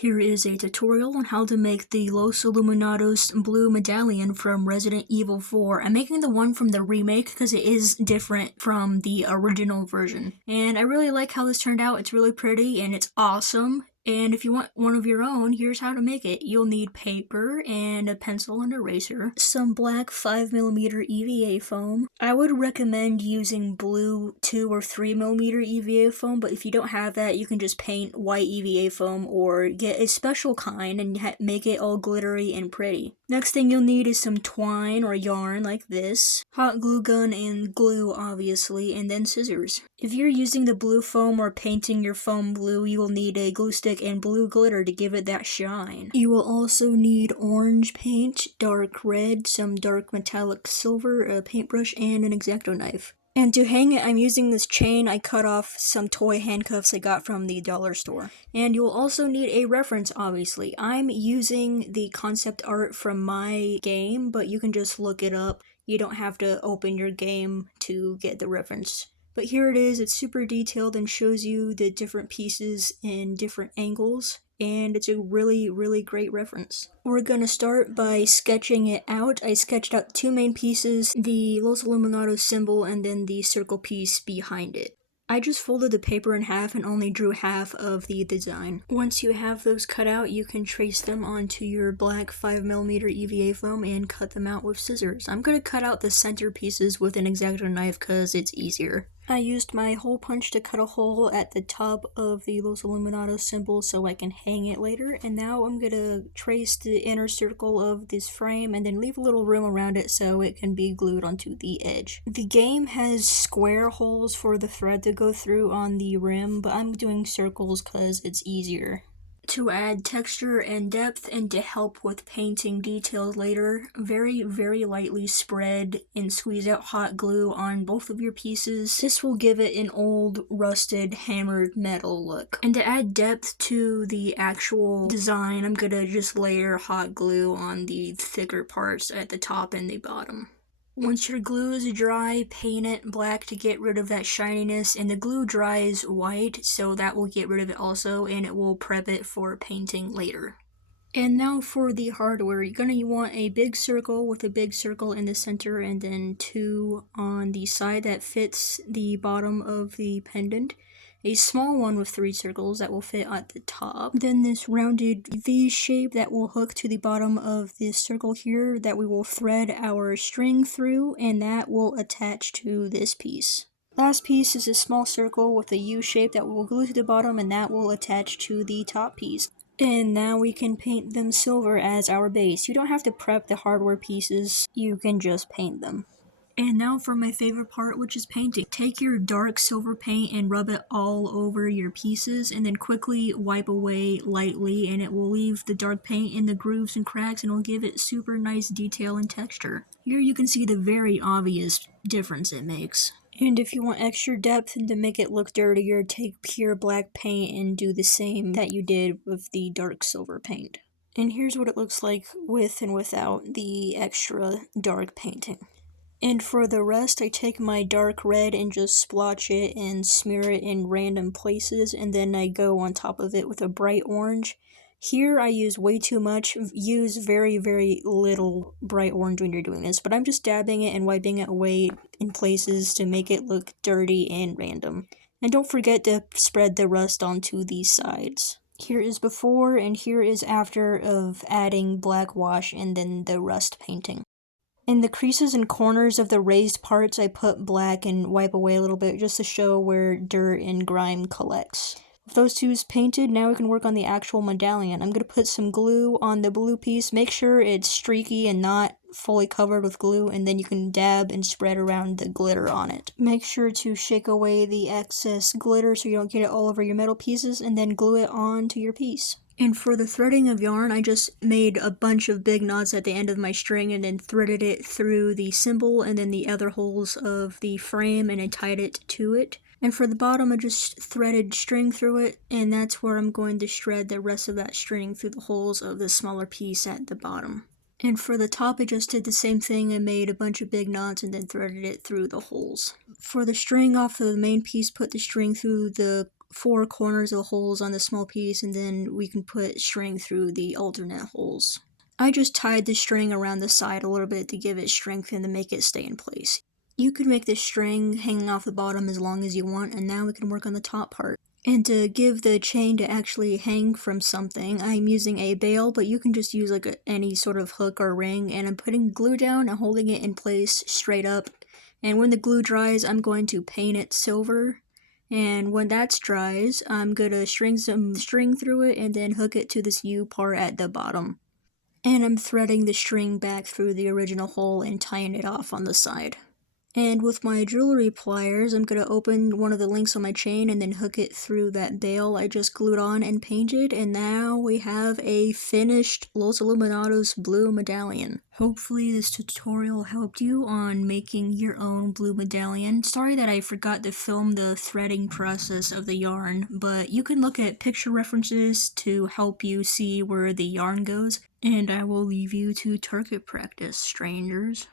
Here is a tutorial on how to make the Los Illuminados blue medallion from Resident Evil 4. I'm making the one from the remake because it is different from the original version. And I really like how this turned out. It's really pretty and it's awesome. And if you want one of your own, here's how to make it. You'll need paper and a pencil and eraser, some black 5mm EVA foam. I would recommend using blue 2 or 3mm EVA foam, but if you don't have that, you can just paint white EVA foam or get a special kind and make it all glittery and pretty. Next thing you'll need is some twine or yarn like this, hot glue gun and glue obviously, and then scissors. If you're using the blue foam or painting your foam blue, you will need a glue stick and blue glitter to give it that shine. You will also need orange paint, dark red, some dark metallic silver, a paintbrush, and an X-Acto knife. And to hang it, I'm using this chain I cut off some toy handcuffs I got from the dollar store. And you'll also need a reference, obviously. I'm using the concept art from my game, but you can just look it up. You don't have to open your game to get the reference. But here it is. It's super detailed and shows you the different pieces in different angles. And it's a really, really great reference. We're gonna start by sketching it out. I sketched out two main pieces, the Los Illuminados symbol and then the circle piece behind it. I just folded the paper in half and only drew half of the design. Once you have those cut out, you can trace them onto your black 5mm EVA foam and cut them out with scissors. I'm gonna cut out the center pieces with an X-Acto knife because it's easier. I used my hole punch to cut a hole at the top of the Los Illuminados symbol so I can hang it later, and now I'm gonna trace the inner circle of this frame and then leave a little room around it so it can be glued onto the edge. The game has square holes for the thread to go through on the rim, but I'm doing circles because it's easier. To add texture and depth and to help with painting details later, very, very lightly spread and squeeze out hot glue on both of your pieces. This will give it an old, rusted, hammered metal look. And to add depth to the actual design, I'm gonna just layer hot glue on the thicker parts at the top and the bottom. Once your glue is dry, paint it black to get rid of that shininess, and the glue dries white, so that will get rid of it also, and it will prep it for painting later. And now for the hardware, you're going to want a big circle with a big circle in the center, and then two on the side that fits the bottom of the pendant. A small one with 3 circles that will fit at the top. Then this rounded V shape that will hook to the bottom of this circle here that we will thread our string through, and that will attach to this piece. Last piece is a small circle with a U shape that will glue to the bottom, and that will attach to the top piece. And now we can paint them silver as our base. You don't have to prep the hardware pieces, you can just paint them. And now for my favorite part, which is painting. Take your dark silver paint and rub it all over your pieces, and then quickly wipe away lightly, and it will leave the dark paint in the grooves and cracks, and it'll give it super nice detail and texture. Here you can see the very obvious difference it makes. And if you want extra depth and to make it look dirtier, take pure black paint and do the same that you did with the dark silver paint. And here's what it looks like with and without the extra dark painting. And for the rest, I take my dark red and just splotch it and smear it in random places, and then I go on top of it with a bright orange. Here I use way too much. Use very, very little bright orange when you're doing this, but I'm just dabbing it and wiping it away in places to make it look dirty and random. And don't forget to spread the rust onto these sides. Here is before and here is after of adding black wash and then the rust painting. In the creases and corners of the raised parts, I put black and wipe away a little bit just to show where dirt and grime collects. With those two painted, now we can work on the actual medallion. I'm going to put some glue on the blue piece. Make sure it's streaky and not fully covered with glue, and then you can dab and spread around the glitter on it. Make sure to shake away the excess glitter so you don't get it all over your metal pieces, and then glue it onto your piece. And for the threading of yarn, I just made a bunch of big knots at the end of my string and then threaded it through the symbol and then the other holes of the frame, and I tied it to it. And for the bottom, I just threaded string through it, and that's where I'm going to shred the rest of that string through the holes of the smaller piece at the bottom. And for the top, I just did the same thing. I made a bunch of big knots and then threaded it through the holes. For the string off of the main piece, put the string through the 4 corners of holes on the small piece, and then we can put string through the alternate holes. I just tied the string around the side a little bit to give it strength and to make it stay in place. You could make the string hanging off the bottom as long as you want, and now we can work on the top part. And to give the chain to actually hang from something, I'm using a bail, but you can just use like any sort of hook or ring, and I'm putting glue down and holding it in place straight up. And when the glue dries, I'm going to paint it silver. And when that dries, I'm going to string some string through it and then hook it to this U part at the bottom. And I'm threading the string back through the original hole and tying it off on the side. And with my jewelry pliers, I'm going to open one of the links on my chain and then hook it through that bail I just glued on and painted, and now we have a finished Los Illuminados blue medallion. Hopefully this tutorial helped you on making your own blue medallion. Sorry that I forgot to film the threading process of the yarn, but you can look at picture references to help you see where the yarn goes, and I will leave you to target practice, strangers.